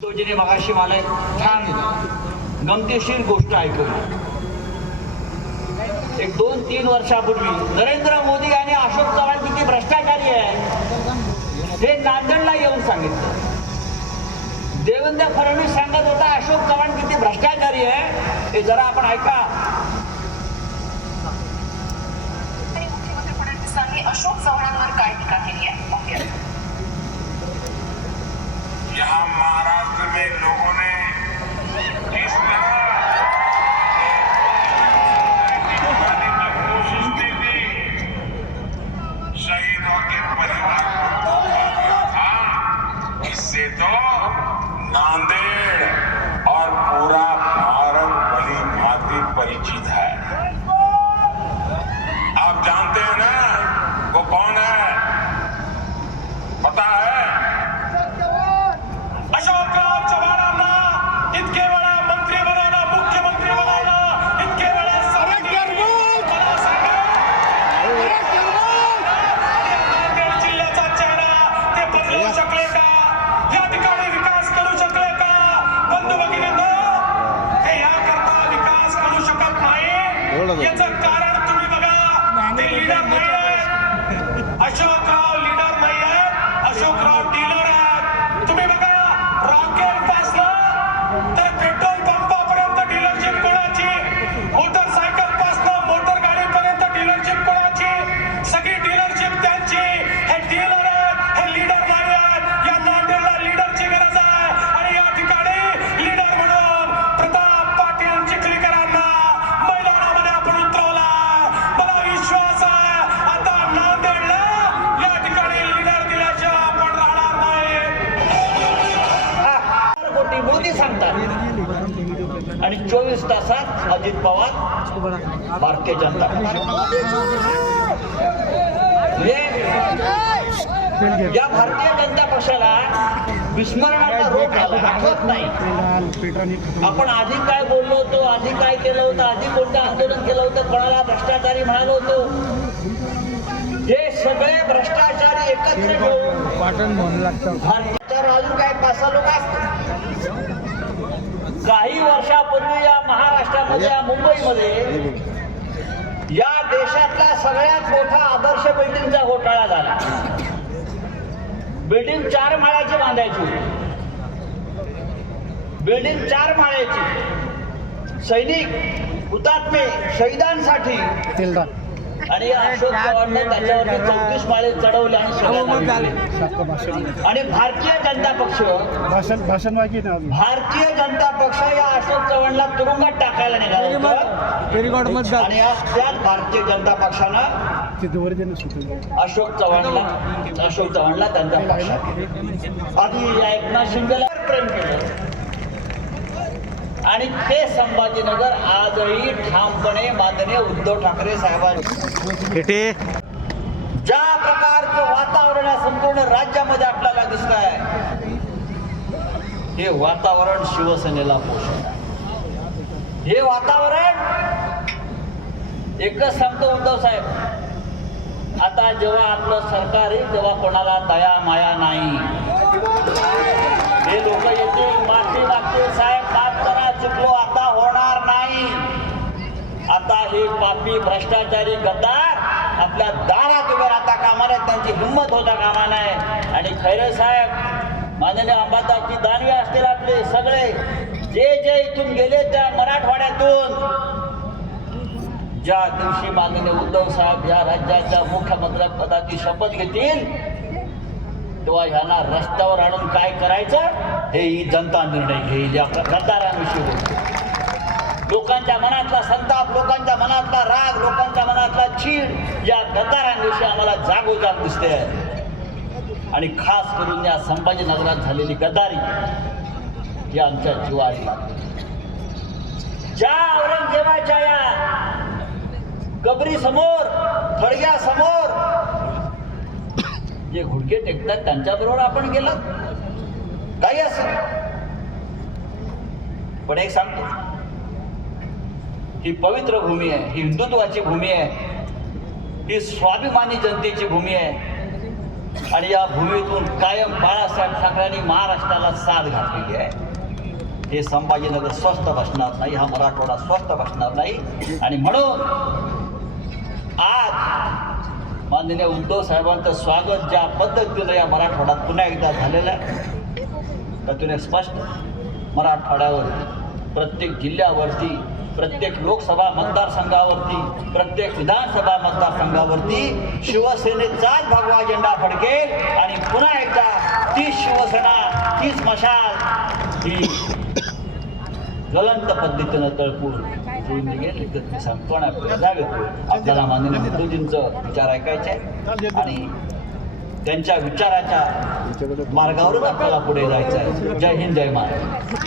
योजने मागाशी मला एक छान गमतीशीर गोष्ट ऐकवली एक दोन तीन वर्षापूर्वी नरेंद्र मोदी आणि अशोक चव्हाण किती भ्रष्टाचारी आहे हे नांदेडला येऊन सांगितलं. देवेंद्र फडणवीस सांगत होता अशोक चव्हाण किती भ्रष्टाचारी आहे हे जरा आपण ऐका. अशोक चव्हाणांवर काय टीका केली आहे? में लोगों ने किस तरह की की शहीदों के परिवार को था इससे तो नांदेड़ और पूरा भारत भली भांति परिचित है। Joker. मोदी सांगतात. आणि चोवीस तासात अजित पवार भारतीय जनता या भारतीय जनता पक्षाला विस्मरणाचा रोग आठवत नाही. आपण आधी काय बोललो होतो आधी काय केलं होतं आधी कोणतं आंदोलन केलं होतं कोणाला भ्रष्टाचारी म्हणालो होतो? हे सगळे भ्रष्टाचारी एकत्र घेऊन भारताच्या अजून काय पाच लोक असतात? काही वर्षापूर्वी या महाराष्ट्रामध्ये या मुंबईमध्ये या देशातला सगळ्यात मोठा आदर्श बिल्डिंगचा घोटाळा झाला. बिल्डिंग चार माळ्याची बांधायची बिल्डिंग चार माळ्याची. सैनिक हुतात्मे शहीदांसाठी आणि या अशोक चव्हाणने त्याच्यावरती चौतीस माळे चढवले आणि आणि भारतीय जनता पक्ष भाषण भाषण भारतीय जनता पक्ष या अशोक चव्हाणला तुरुंगात टाकायला निघाला आणि आज त्याच भारतीय जनता पक्षानं अशोक चव्हाणला अशोक चव्हाणला त्यांचा पक्षात. आधी या एकनाथ शिंदेला प्रेम केलं आणि ते संभाजीनगर आजही ठामपणे माननीय उद्धव ठाकरे साहेबांनी ज्या प्रकारचं वातावरण संपूर्ण राज्यामध्ये आपल्याला दिसत आहे हे वातावरण शिवसेनेला पोषण हे वातावरण एकच सांगतो उद्धव साहेब. आता जेव्हा आपलं सरकार येईल तेव्हा कोणाला दया माया नाही. हे लोक येतील माफी मागतील साहेब. करा चुकलो आता होणार नाही. आता हे पापी भ्रष्टाचारी गद्दार आपल्या दारात उभे राहता कामा नये त्यांची हिंमत होता कामा नये आणि खैरे साहेब माननीय अंबादासची दानवे असतील आपले सगळे. जे जे इथून गेले त्या मराठवाड्यातून. ज्या दिवशी माननीय उद्धव साहेब या राज्याच्या मुख्यमंत्री पदाची शपथ घेतील तेव्हा ह्यांना रस्त्यावर आणून काय करायचं? हे ही जनता निर्णय घेईल या गद्दारांविषयी बोलतो. लोकांच्या मनातला संताप लोकांच्या मनातला राग लोकांच्या मनातला चीड या गद्दारांविषयी आम्हाला जागोजाग दिसते आणि खास करून या संभाजीनगरात झालेली गद्दारी ही आमच्या जीवारी ज्या औरंगजेबाच्या या कबरी समोर थडग्या समोर जे घुडके टेकतात त्यांच्याबरोबर आपण गेलात काही असं पण एक सांगतो ही पवित्र भूमी आहे ही हिंदुत्वाची भूमी आहे ही स्वाभिमानी जनतेची भूमी आहे आणि या भूमीतून कायम बाळासाहेब ठाकरेंनी महाराष्ट्राला साथ घातलेली आहे हे संभाजीनगर स्वस्त बसणार नाही हा मराठवाडा स्वस्त बसणार नाही आणि म्हणून आज माननीय उद्धव साहेबांचं स्वागत ज्या पद्धतीनं या मराठवाड्यात पुन्हा एकदा झालेलं आहे त्यातून स्पष्ट मराठवाड्यावर प्रत्येक जिल्ह्यावरती प्रत्येक लोकसभा मतदारसंघावरती प्रत्येक विधानसभा मतदारसंघावरती शिवसेनेचाच भगवा झेंडा फडकेल आणि पुन्हा एकदा ती शिवसेना ती मशाल ही ज्वलंत पद्धतीनं तळपून जुळून निघेल. सांगतो आणि आपल्याला जावेत आपल्याला माननीय मोदींचं विचार ऐकायचे आणि त्यांच्या विचाराच्या मार्गावरच आपल्याला पुढे जायचं आहे. जय हिंद जय महाराज